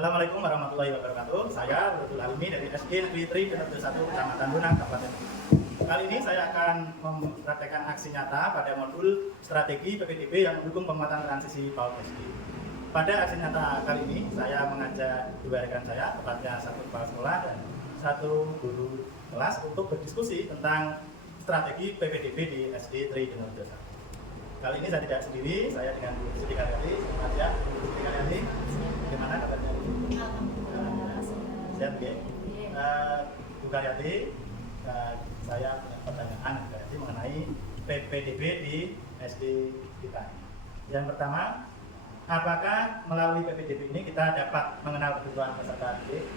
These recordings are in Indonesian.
Assalamualaikum warahmatullahi wabarakatuh. Saya Abdul Alimi dari SD Negeri 1 Kecamatan Dunang, Kabupaten. Kali ini saya akan mempraktekkan aksi nyata pada modul strategi PPDB yang mendukung penguatan transisi PAUD SD. Pada aksi nyata kali ini saya mengajak dua rekan saya, tepatnya satu kepala sekolah dan satu guru kelas untuk berdiskusi tentang strategi PPDB di SD Tri Denur Desa. Kali ini saya tidak sendiri, saya dengan Bu Siti Karyati. Selamat siang, Bu Siti Karyati. Bagaimana kabarnya? Siap, ya. Bu Karyati, saya punya pertanyaan mengenai PPDB di SD kita. Yang pertama, apakah melalui PPDB ini kita dapat mengenal kebutuhan peserta didik?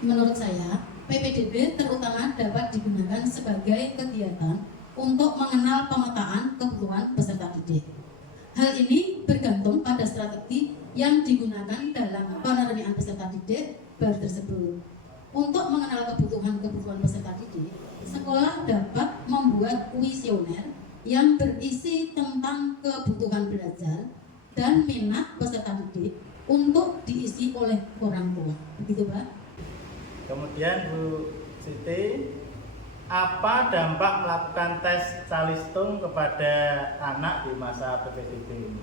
Menurut saya, PPDB terutama dapat digunakan sebagai kegiatan untuk mengenal pemetaan kebutuhan peserta didik. Hal ini bergantung pada strategi yang digunakan dalam penerimaan peserta didik baru tersebut. Untuk mengenal kebutuhan peserta didik, sekolah dapat membuat kuesioner yang berisi tentang kebutuhan belajar dan minat peserta didik untuk diisi oleh orang tua. Begitu, Pak? Kemudian Bu Siti, apa dampak melakukan tes calistung kepada anak di masa PPDB ini?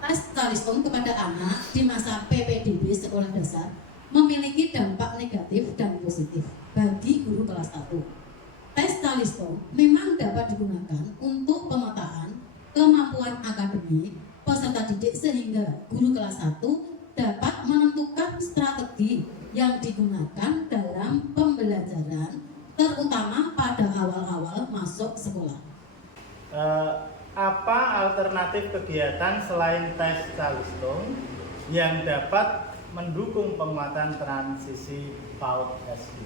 Tes calistung kepada anak di masa PPDB sekolah dasar memiliki dampak negatif dan positif bagi guru kelas 1. Tes calistung memang dapat digunakan untuk pemetaan kemampuan akademik peserta didik sehingga guru kelas 1 dapat menentukan strategi yang digunakan dalam pembelajaran terutama pada awal-awal masuk sekolah. Apa alternatif kegiatan selain tes calistung yang dapat mendukung penguatan transisi PAUD SD?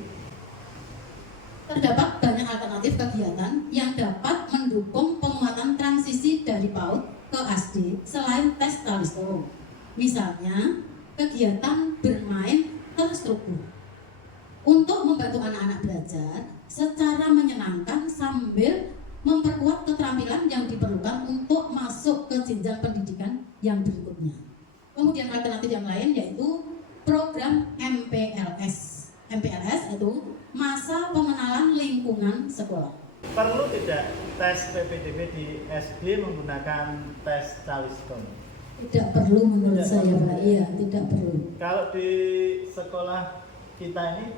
Terdapat banyak alternatif kegiatan yang dapat mendukung penguatan transisi dari PAUD ke SD selain tes calistung. Misalnya, kegiatan bermain terstruktur untuk membantu anak-anak belajar secara menyenangkan sambil memperkuat keterampilan yang diperlukan untuk masuk ke jenjang pendidikan yang berikutnya. Kemudian alternatif yang lain yaitu program MPLS. MPLS itu masa pengenalan lingkungan sekolah. Perlu tidak tes PPDB di SD menggunakan tes calistung? Tidak perlu menurut saya, Pak. Iya, tidak perlu. Kalau di sekolah kita ini,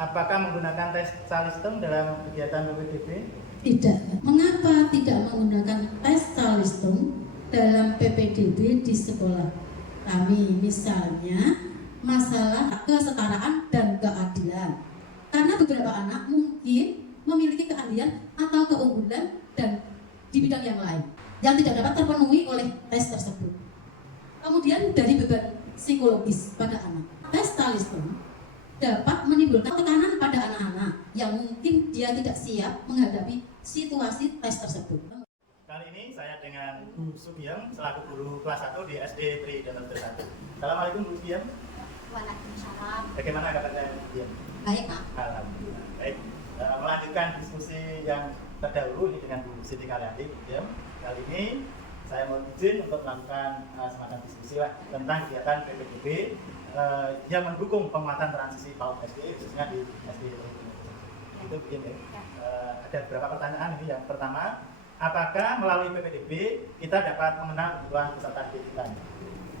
apakah menggunakan tes calistung dalam kegiatan PPDB? Tidak. Mengapa tidak menggunakan tes calistung dalam PPDB di sekolah kami? Misalnya, masalah kesetaraan dan keadilan. Karena beberapa anak mungkin memiliki keahlian atau keunggulan dan di bidang yang lain yang tidak dapat terpenuhi oleh tes tersebut. Kemudian dari beban psikologis pada anak, tes calistung dapat menimbulkan tekanan pada anak-anak yang mungkin dia tidak siap menghadapi situasi tes tersebut. Kali ini saya dengan Bu Sugiem selaku guru kelas 1 di SD Tri Denur Desa 1. Assalamualaikum Bu Sugiem. Waalaikumsalam. Bagaimana kabarnya Bu Sugiem? Baik, Pak. Alhamdulillah. Baik. Melanjutkan diskusi yang terdahulu ini dengan Bu Siti Karyati. Kali ini saya mau izin untuk melakukan semacam diskusi tentang kegiatan PPDB yang mendukung penguatan transisi PAUD SD khususnya di SD itu begini. Ada beberapa pertanyaan ini. Yang pertama, apakah melalui PPDB kita dapat mengenal kebutuhan peserta didik kita?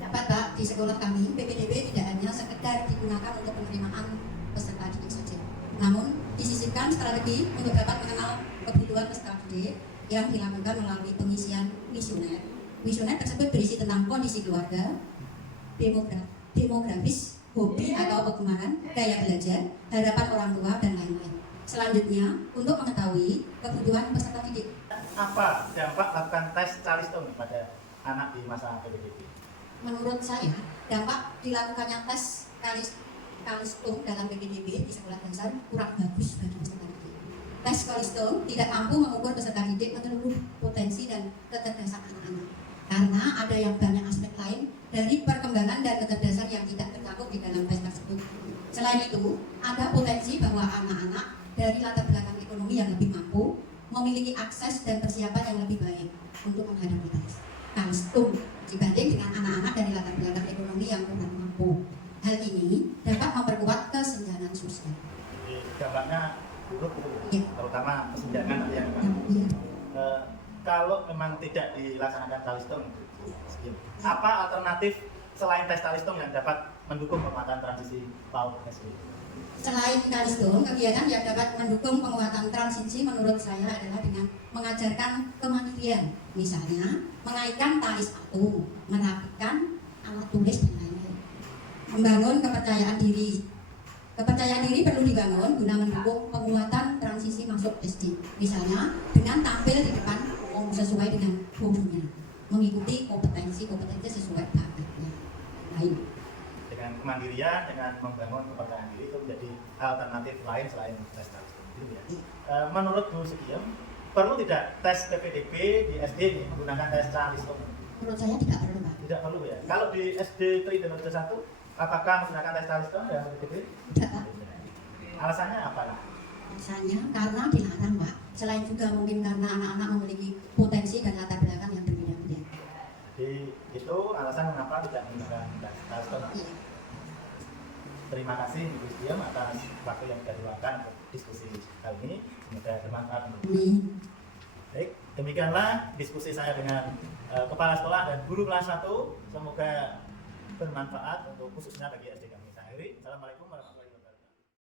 Dapat, Pak. Di sekolah kami, PPDB tidak hanya sekedar digunakan untuk penerimaan peserta didik saja, namun disisipkan strategi untuk dapat mengenal kebutuhan peserta didik yang dilakukan melalui pengisian kuesioner. Kuesioner tersebut berisi tentang kondisi keluarga, demografis, hobi atau perkembangan, gaya belajar, harapan orang tua, dan lain-lain. Selanjutnya, untuk mengetahui kebutuhan peserta didik. Apa dampak lakukan tes calistung pada anak di masa PPDB? Menurut saya, dampak dilakukannya tes calistung dalam PPDB di sekolah dasar kurang bagus bagi peserta didik. Tes calistung tidak mampu mengukur peserta didik menyeluruh potensi dan kecerdasan anak-anak, karena ada yang banyak aspek lain dari perkembangan dan kecerdasan yang tidak tercakup di dalam tes tersebut. Selain itu, ada potensi bahwa anak-anak dari latar belakang ekonomi yang lebih mampu memiliki akses dan persiapan yang lebih baik untuk menghadapi tes calistung dibanding dengan anak-anak dari latar belakang ekonomi yang kurang mampu. Hal ini dapat memperkuat kesenjangan sosial. Jadi dampaknya buruk itu, Iya. terutama kesenjangan yang Iya. kalau memang tidak dilaksanakan talistung, apa alternatif selain tes talistung yang dapat mendukung penguatan transisi PAUD SD? Selain talistung, kegiatan yang dapat mendukung penguatan transisi menurut saya adalah dengan mengajarkan kemandirian, misalnya mengaitkan tali sepatu, merapikan alat tulis dan lain-lain. Membangun kepercayaan diri. Kepercayaan diri perlu dibangun guna mendukung penguatan transisi masuk SD, misalnya dengan tampil di depan umum sesuai dengan gurunya, mengikuti kompetensi sesuai bakatnya. Lain. Dengan kemandirian, dengan membangun kepercayaan diri itu menjadi alternatif lain selain tes talistung. Gitu ya. Menurut Bu Sugiem, perlu tidak tes PPDB di SD ini menggunakan tes talistung? Menurut saya tidak perlu, Pak. Tidak perlu ya. Kalau di SD Tri dan 1, apakah menggunakan tes talistung ya PPDB? Tidak, Pak. Alasannya apa? Alasannya karena dilarang, Pak. Selain juga mungkin karena anak-anak memiliki potensi dan latar belakang yang berbeda-beda. Jadi itu alasan mengapa tidak menggunakan tes talistung. Iya. Terima kasih Bu Sugiem atas waktu yang sudah diluangkan untuk diskusi kali ini. Semoga bermanfaat untuk Amin. Baik, demikianlah diskusi saya dengan kepala sekolah dan guru kelas 1. Semoga bermanfaat untuk khususnya bagi SD kami. Saya akhiri. Assalamualaikum warahmatullahi wabarakatuh.